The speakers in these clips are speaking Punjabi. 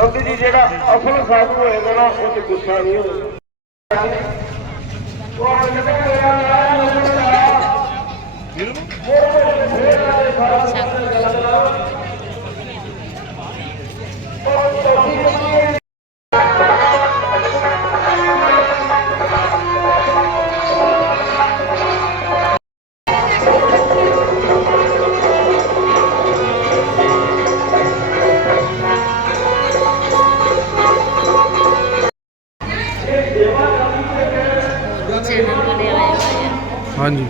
ਸੰਤ ਜੀ ਜਿਹੜਾ ਅਸਲ ਸਾਧੂ ਹੋਏਗਾ ਨਾ ਉਹ ਤੇ ਗੁੱਸਾ ਨਹੀਂ ਹੋਏਗਾ ਉਹ ਆਏ ਹੋਏ ਆ। ਹਾਂਜੀ।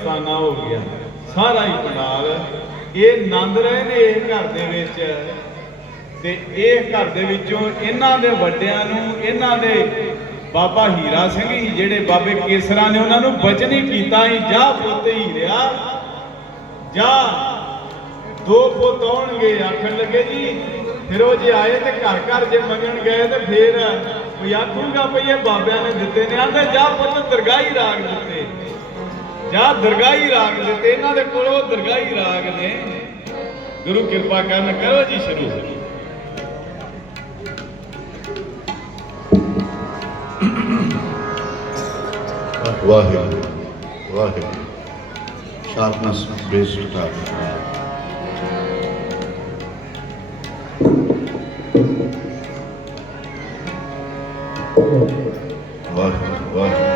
ਮਸਤਾਨਾ ਹੋ ਗਿਆ। ਸਾਰਾ ਹੀ ਪੰਡਾਲ ਇਹ ਨੰਦ ਰਹੇ ਨੇ ਇਹ ਘਰ ਦੇ ਵਿੱਚ। ਤੇ ਇਹ ਘਰ ਦੇ ਵਿੱਚੋਂ ਇਹਨਾਂ ਦੇ ਵੱਡਿਆਂ ਨੂੰ, ਇਹਨਾਂ ਦੇ ਬਾਬਾ ਹੀਰਾ ਸਿੰਘ ਹੀ ਜਿਹੜੇ ਬਾਬੇ ਕੇਸਰਾ ਨੇ ਉਹਨਾਂ ਨੂੰ ਬਚਨ ਹੀ ਕੀਤਾ ਸੀ, ਜਾ ਪੁੱਤ ਹੀਰਿਆ, ਜਾ। ਦੋ ਪੁੱਤ ਆਉਣਗੇ, ਆਖਣ ਲੱਗੇ ਜੀ, ਫਿਰ ਉਹ ਜੇ ਆਏ ਤੇ ਘਰ ਘਰ ਜੇ ਮੰਗਣ ਗਏ ਤੇ ਫੇਰ ਕੋਈ ਆਖੂਗਾ ਭਈ ਇਹ ਬਾਬਿਆਂ ਨੇ ਦਿੱਤੇ ਨੇ ਆਂਦੇ ਜਾ ਪੁੱਤ ਦਰਗਾਹੀ ਰਾਗ ਜਾਂ ਦਰਗਾਹੀ ਰਾਗ ਦਿੱਤੇ ਇਹਨਾਂ ਦੇ ਕੋਲ ਉਹ ਦਰਗਾਹੀ ਰਾਗ ਨੇ। ਗੁਰੂ ਕਿਰਪਾ ਕਰਨ ਕਰੋ ਜੀ ਸ਼ੁਰੂ। Waheguru Waheguru. Sharpness based talk Waheguru Waheguru.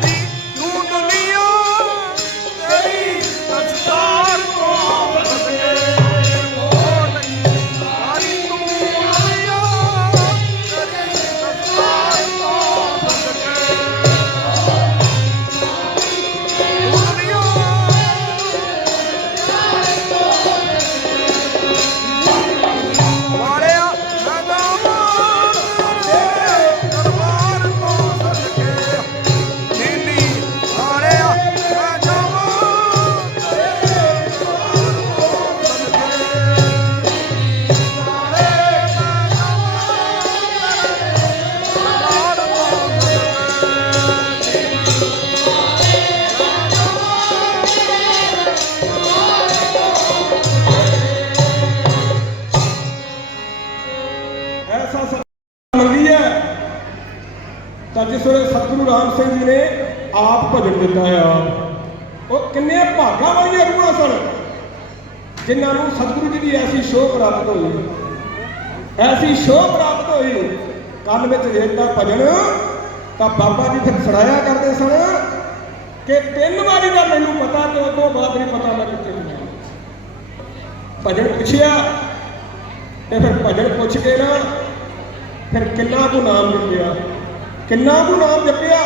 ਸਾਰੀ ਤਾਂ ਜਿਸ ਵੇਲੇ ਸਤਿਗੁਰੂ ਰਾਮ ਸਿੰਘ ਜੀ ਨੇ ਆਪ ਭਜਨ ਦਿੱਤਾ ਆ, ਉਹ ਕਿੰਨੇ ਭਾਗਾਂ ਵਾਲੀਆਂ ਰੂਹਾਂ ਸਨ, ਜਿਨ੍ਹਾਂ ਨੂੰ ਸਤਿਗੁਰੂ ਜੀ ਦੀ ਐਸੀ ਸ਼ੋਭ ਪ੍ਰਾਪਤ ਹੋਈ। ਐਸੀ ਸ਼ੋਭ ਪ੍ਰਾਪਤ ਹੋਈ, ਕੰਨ ਵਿੱਚ ਵੇਖਦਾ ਭਜਨ, ਤਾਂ ਬਾਬਾ ਜੀ ਫਿਰ ਸੜਾਇਆ ਕਰਦੇ ਸਨ ਕਿ ਤਿੰਨ ਵਾਰੀ ਦਾ ਮੈਨੂੰ ਪਤਾ ਤੇ ਉਸ ਤੋਂ ਬਾਅਦ ਨਹੀਂ ਪਤਾ ਲੱਗ ਕਿੱਥੇ ਗਿਆ ਭਜਨ ਪੁੱਛਿਆ ਤੇ ਫਿਰ ਭਜਨ ਪੁੱਛ ਕੇ ਨਾ, ਫਿਰ ਕਿੰਨਾ ਕੁ ਨਾਮ ਜਪਿਆ ਕਿੰਨਾ ਕੁ ਨਾਮ ਜਪਿਆ?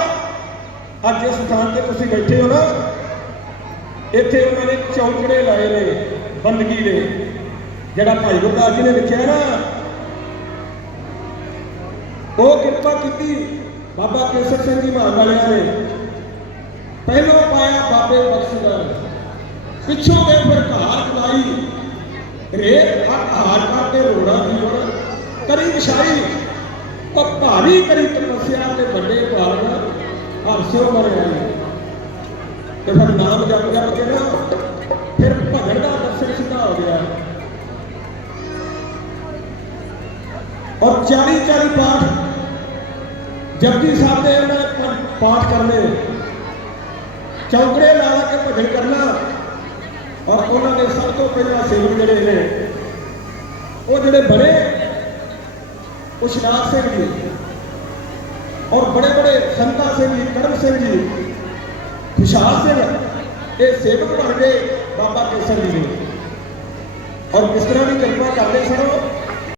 ਅੱਜ ਇਸ ਸਥਾਨ ਤੇ ਤੁਸੀਂ ਬੈਠੇ ਹੋ ਨਾ, ਇੱਥੇ ਉਹਨਾਂ ਨੇ ਚੌਂਕੜੇ ਲਾਏ ਨੇ, ਬੰਦਗੀ ਦੇ, ਜਿਹੜਾ ਭਾਈ ਗੁਰਦਾਸ ਜੀ ਨੇ ਲਿਖਿਆ ਨਾ, ਉਹ ਕਿਰਪਾ ਕੀਤੀ ਬਾਬਾ ਕੇਸਰ ਸਿੰਘ ਜੀ ਮਹਾਨ ਵਾਲਿਆਂ ਨੇ। ਪਹਿਲੋਂ ਪਾਇਆ ਬਾਬੇ ਬਖਸ਼ਦਾ ਪਿੱਛੋਂ ਦੇ ਫਿਰ ਘਾਰ ਚਲਾਈ ਰੇਤ ਹਾਰ ਕਰਕੇ ਰੋੜਾ ਦੀ ਕਰੀ ਵਿਛਾਈ। ਤਾਂ ਭਾਰੀ ਕਰੀ ਤਪੱਸਿਆ ਤੇ ਵੱਡੇ ਭਾਰਨ ਹਰਸਿਓ ਮਰਿਆ ਤੇ ਫਿਰ ਨਾਮ ਜਪ ਜਪ ਕੇ ਨਾ ਫਿਰ ਭਜਨ ਦਾ ਦਰਸ਼ਨ ਸਿੱਧਾ ਹੋ ਗਿਆ। ਔਰ 40 40 ਪਾਠ ਜਪਜੀ ਸਾਹਿਬ ਦੇ ਉਹਨਾਂ ਨੇ ਪਾਠ ਕਰਨੇ ਚੌਕੜੇ ਲਾ ਲਾ ਕੇ ਭਜਨ ਕਰਨਾ। ਔਰ ਉਹਨਾਂ ਦੇ ਸਭ ਤੋਂ ਪਹਿਲਾਂ ਸੇਵਕ ਜਿਹੜੇ ਨੇ, ਉਹ ਜਿਹੜੇ ਬਣੇ ਉਹ ਸ਼ਨਾਖ ਸਿੰਘ ਜੀ ਔਰ ਬੜੇ ਬੜੇ ਸੰਤਾ ਸਿੰਘ ਜੀ ਕਰਮ ਸਿੰਘ ਜੀ ਖੁਸ਼ਹਾਲ ਸਿੰਘ ਇਹ ਸੇਵਕ ਬਣ ਗਏ ਬਾਬਾ ਕੇਸਰ ਜੀ ਦੇ ਔਰ ਕਿਸ ਤਰ੍ਹਾਂ ਦੀ ਕਿਰਪਾ ਕਰਦੇ ਸਨ ਉਹ?